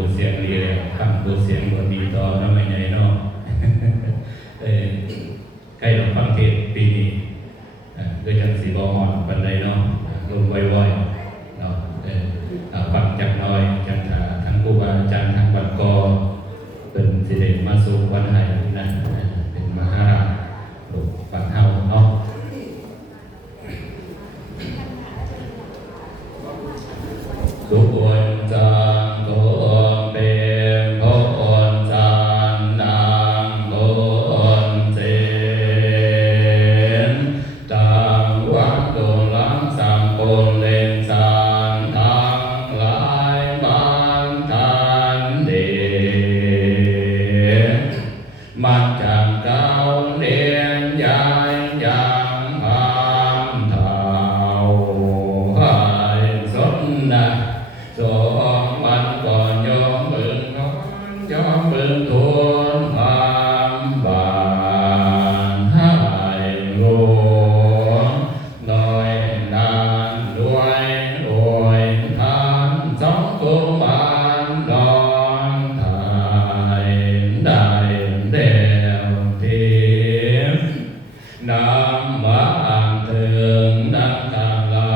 พูดเสียงดีเลยคำพูดเสียงบดีต่อน้ำไม่ใหญ่เนาะใกล้เราฟังเทศปีนี้ก็จังสีบอหอนปันใดเนาะลงไวๆเนาะฟังจากน้อยจากทั้งครูบาอาจารย์ทั้งบัดกอเป็นสิเดมาสู่วันไหนนะเป็นมหาราชปันเฮาเนาะทุกคนจังก็เป็นคนจันนางคนเจนต่างวัดโดลังสังคนเล่นสานทั้งหลายมันทันเดมันจังเก่าเรียนยายยังหามเท่าให้สนนะสองวันก่อนยอมบึงน้อนยอมบึงทวนความบานให้หลวงน้อยนานด้วยรวยทานสองกุมารดอนไทยได้เดียวทีนำมาถึงนักการลา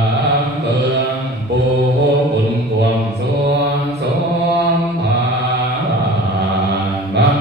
เบืองปูบุญกวงสวงสวมผ่านมา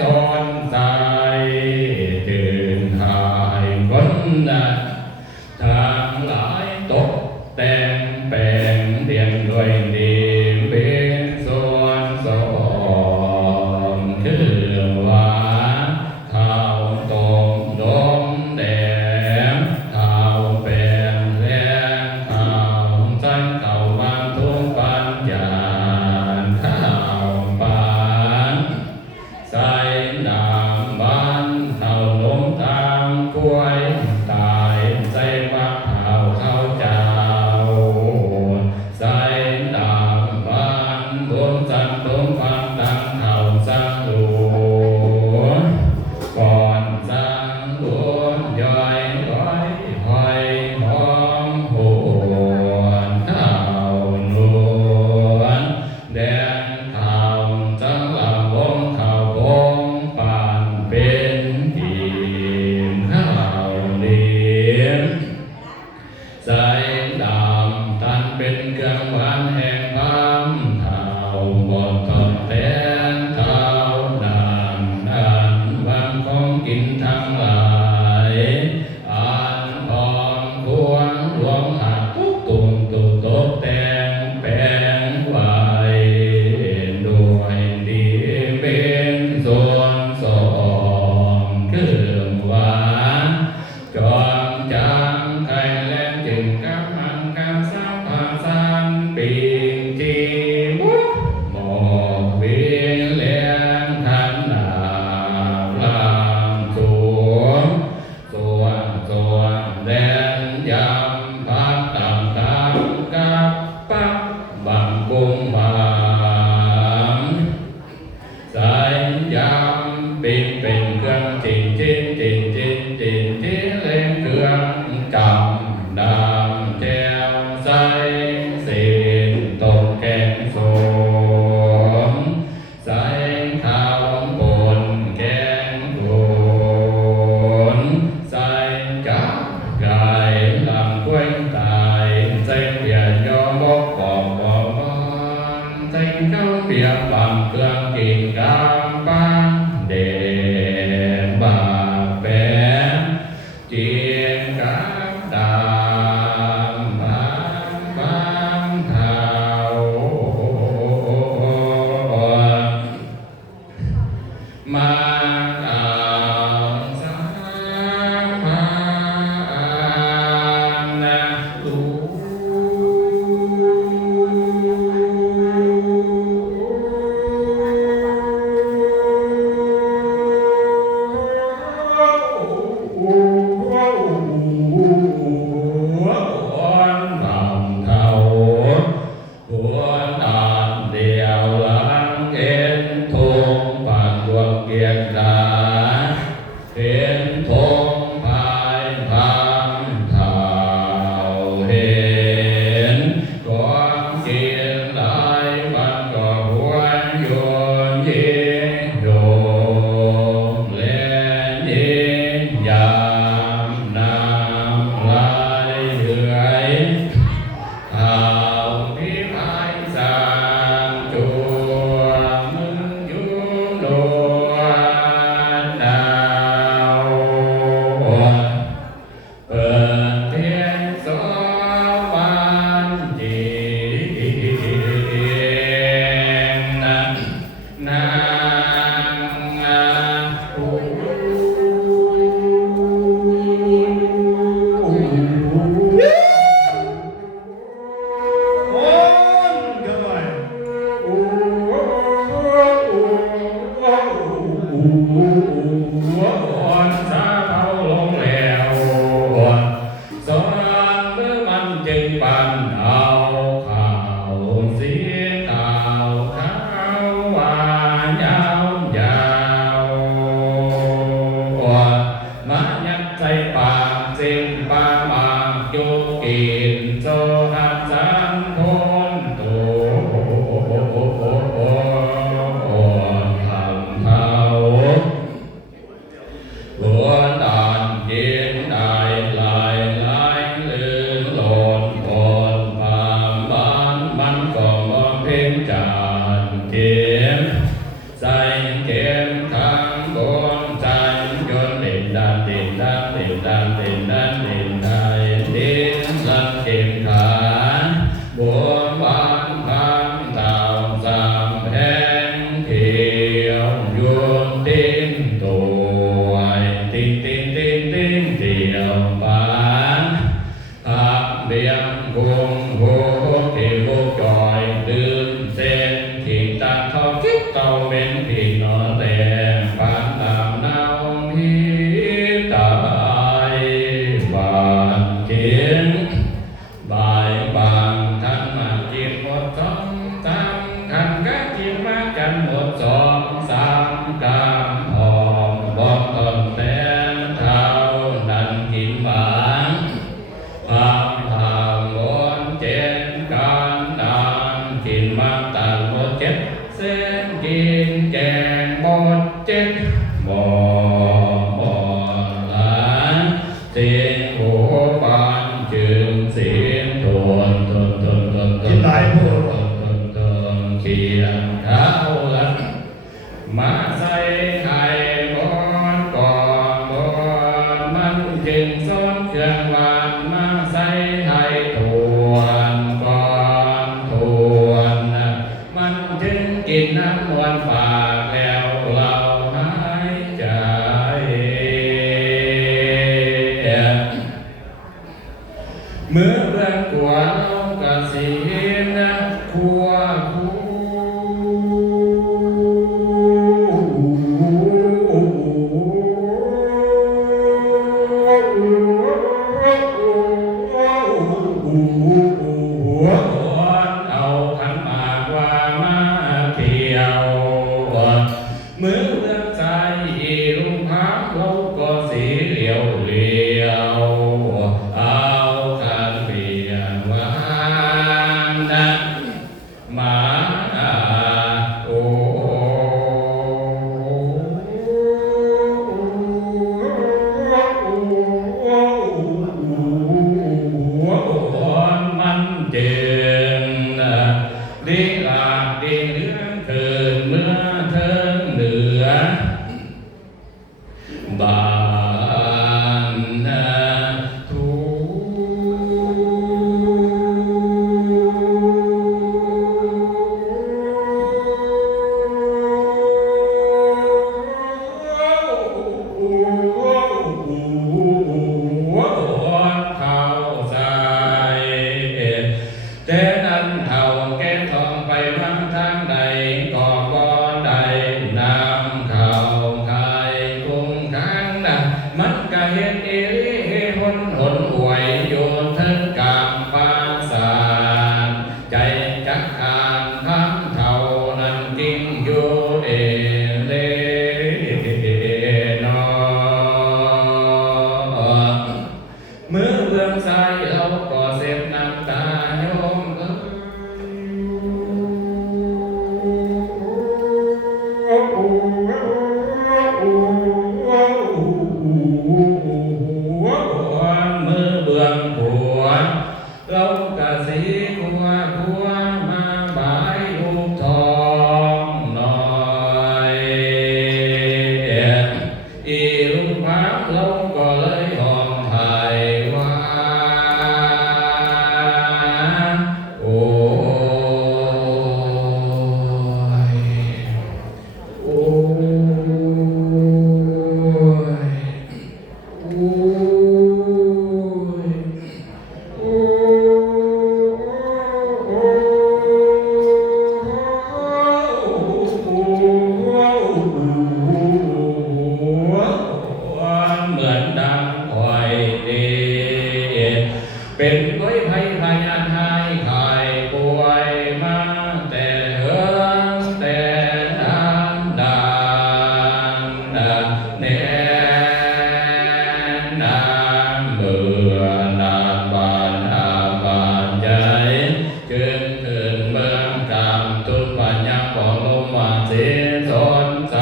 สอนใจตื่นหายคนนั้นทางหลายตกแต่งแปลงเรียนด้วยดีเป็นส่วนสองคือว่าข้าวต้มดมแดงข้าวเป็นแรงข้าวจันข้าวมันทุกปัญญาข้าวปานใส่น้ำมันข้าวนมตามกล้วยตายใส่มะพร้าวข้าวเจ้าใส่น้ำมันรวมจันรวมฟังตั้งข้าวสังหลวงก่อนสังหลวงย่อยร้อยหอยหอมหวนข้าวนวลแดงข้าวจังลำวงข้าวพงปานเป็นกินข้าวเลี้ยงใส่ดำตันเป็นเครื่องหวานแห่งความข้าวบดทอดแทนข้าวนานอันวันของกินทั้งหลายอันหอมควงรวมหักตุกตุ่มตุกตกแต่งแปลงไว้ด้วยดีเป็นส่วนสองคือหวานจอมจางไข่แลงจึงกับมันกับสาวผาสันปีจีบุหมอกเวียนเลี้ยงทันนาลางสวงสวงสวงแดนยำพักตามตามกับปักบังกุ้งบางใส่ยำปิดเป็นเครื่องจินจินจินจินจินจินเล่นเครื่องจำดำแจ่วใส่สินตกแกงส้มใส่ข้าวปนแกงถุนใส่กับไก่ลำกล้วยตายใส่เปียยอมกปอกปอกบอนใส่ข้าวเปียบางเครื่องกินกำปังเด่นบาแปะเจียงกับดำบางบางเท้ามาเอาสามพันนะตู ญา ใส่เข็มขังบนใจยนต์เด่นดันเด่นดันเด่นดันเด่นดันเด่นไทยเด่นสันเข็มขันบนบานพันดาวสามแห่งเที่ยวโยนติ้นตัวติ้นติ้นติ้นติ้นเที่ยวบานขับเบียงกรุงโหเที่ยวจอยตื่นเส้นทิ้งตาทอคิดเต่าเป็นพี่นอนแดงปานตามนาวมีตายบานเขียนบายบางท่านมากินหมดสองสามขันก็กินมากันหมดสองสามกามหอมบอกต้นแต่เท้านั้นกินหวานพามพามบนเจ็ดการดานกินมาตันหมดเจ็ดเส้นกินแกงหมดเจ็ดหมอหมอหลานเสียงโหปานจึงเสียงทนทนทนทนทนทนทนทนทนเขียนเท้าลัดมาใส่ไข่บอนก่อนบอนมันจึงซ้อนเครื่องหวานมาใส่ไข่ทวนก่อนทวนมันจึงกินน้ำนวลปากแล้วเราหายใจเมื่อเรื่องกวนเอากระสีนะขัวคูเอาขันหมากว่ามาเที่ยวเมื่อเรื่องใจลุงพักเราก็สีเหลียวเหลียวเอาขันเปลี่ยนวานนะมาโอ้มันเจนดีลาดีเรื่องเถินเมื่อเถิงเหนือบานทูเข้าใจแต่นั้นเท่าแก่ทองไปมาทางใดก็บ่ได้น้ำเข้าไข่คงค้างนะมันก็เห็นเอริหนหนอวยโยนถึงกลางปราสาทใจจักขานพันเท่านั้นกิงอยู่เอเลนอเมื่อเบื้องซ้ายเราก็เสร็จน้ำตาโยมมือเบื้องขวาเรากะสีขัวขัวมาบายลูกทองหน่อยอีลูกพักเราก็เลยหอมไทยว่าโอ้ยโอ้ยโอ้ยโอ้เหมือนดังคอยเดเป็นไว้ภัยพยานหายไข้ป่วยมาแต่เหิงแต่นานดานแน่นานเบื่อนานบานอาบานใจจึงถึงเมืองกำตุนปัญญาของลมว่าเสียสนใจ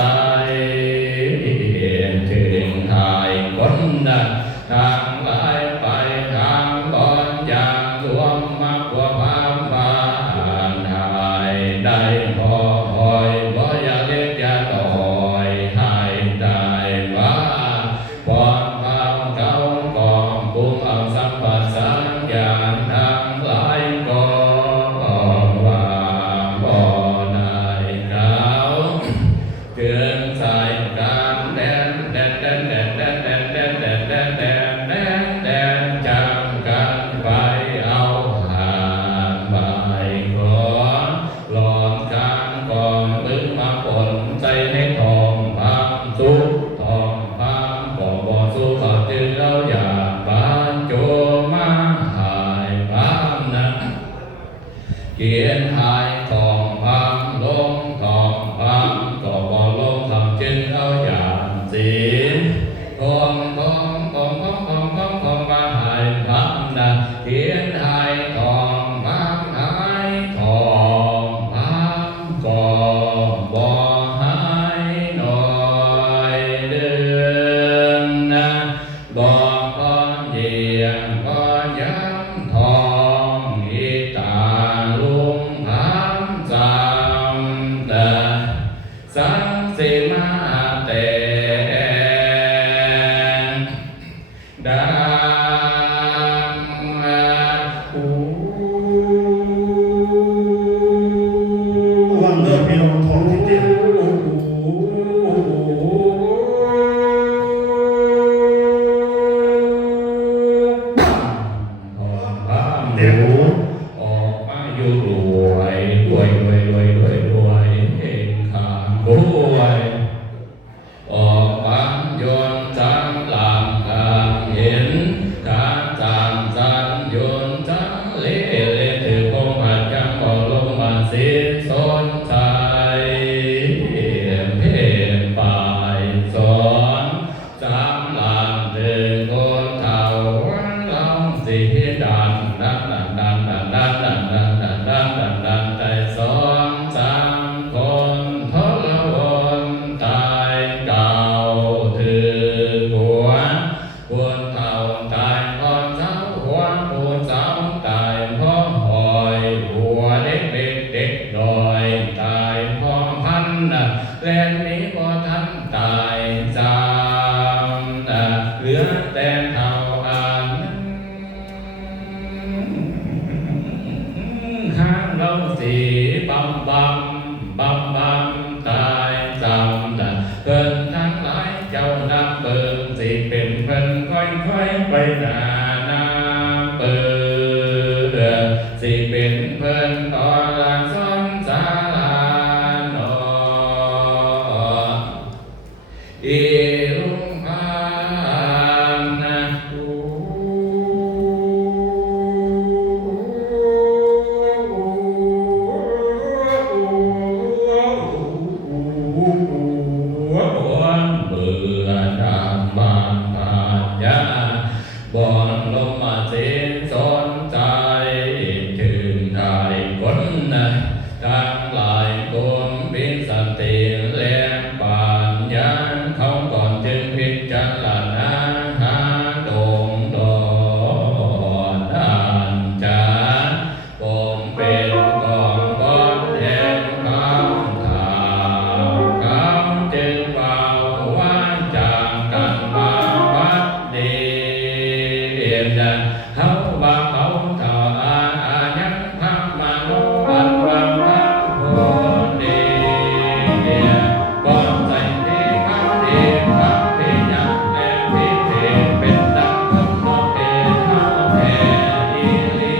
ถึงทายคนนั้นทางหลายไปทางบอนอย่างรวมมากกว่าพามบานหายได้พอหอยบ่อยากเรียกยา สังสิมาเตดังอู วันเลิกมีลมทองที่เจ็ด เดี๋ยวออกมาอยู่รวยรวยรวยรวยรวยรวยเองขางรวยออกมาโยนจังหลังกางเห็นการจางจันโยนจังเล่เล่ถือคงหัดยังบอกลงมาสิสนใจเพนปลายสอนจำหลังถึงคนเท่าวันลำสิดันดันดันดันดันดันดันดันดันดันดันใจสอนจำคนทรวนตายเก่าถือหัวคนเท่าตายพอเจ้าหัวผู้เจ้าตายพ่อหอยหัวเด็กเด็กเด็กดอยตายพ่อพันแลนนี้พอทันตายจำเหลือแต่เท่าอันข้างเราสีบำบำตายจำเพิ่นทั้งหลายเจ้าน้ำเบิ่งสิเป็นเพิ่นค่อยไปหน้าเปิดสิเป็นเพิ่นต่อลานซ้อนสาลานออีลุงพานนะกูเบื่อดามบานผานยาบอนลมมาเส้นสนใจถึงได้คนทั้งหลายคนมีสติและปัญญาเขาก่อนจึงพิจารณาหาดงดอนอันจาคงเป็นกองบอนแห่งคำข่าวเขาจึงเบาว่าจากกันมาวัดดีเขาบาเขาเท่าอายังพักมาโนอันวังพักโพดีบ่ใส่ที่พักดีพักพิยักและพิเศษเป็นดังคนนอกเขตเฮาแท้อีหลี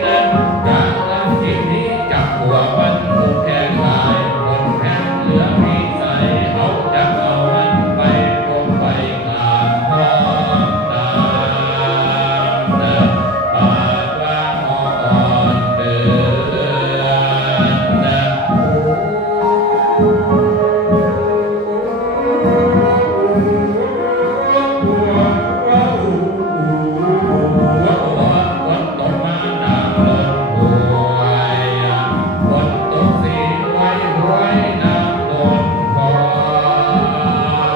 เดินกาลังที่นี้จับหัวมันผู้แพ้หลายคนแพ้เหลือพิสัยเขาจะเอามันไปคงไปกลางห้องดาปากว่าหอนเดือนตกมาดามเลิศหวยฝนตกสีหวยหวยน้ำล้นคลอ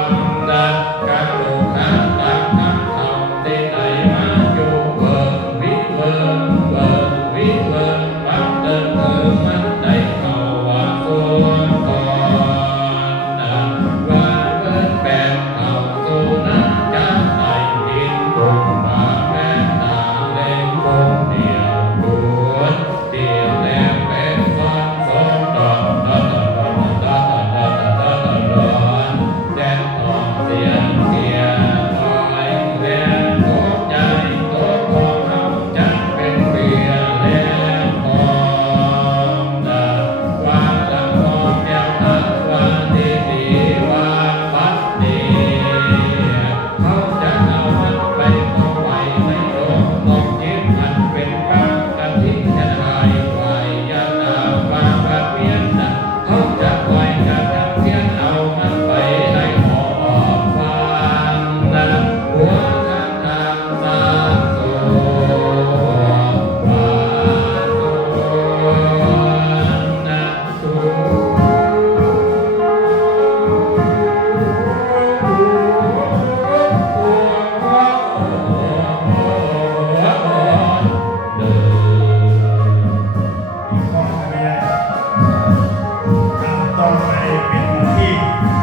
งการดูข้างตักน้ำเขาที่ไหนมาอยู่เบิ่งวิเบิ่งวิเบิ่งวัดเดินมันได้เข้าว่าส่วนก่อนว่าเบิ่งแปลงเข้าสู่น้ำจันใต้ดินคงมาแม่ตาเล่นคงเดียวดูดเดียวแลเป็นซ้อนดอนแดนทองเสียงลอยแรงโคใจโตของเขาจังเป็นเปียแรงทองว่าละมองแก้วตาว่าดีว่าบัดดีเขาจะเอามันไปก็ไหวไม่โดนมองยิ้มอันเป็นรักกันที่จะหายไหวยันอาว่าบัดเวียนเขาจะปล่อยกันทำเพียงเอามันไปได้หอบฟังหัวทางสานโซวาโซข้อไม่ได้ต่อไปเป็น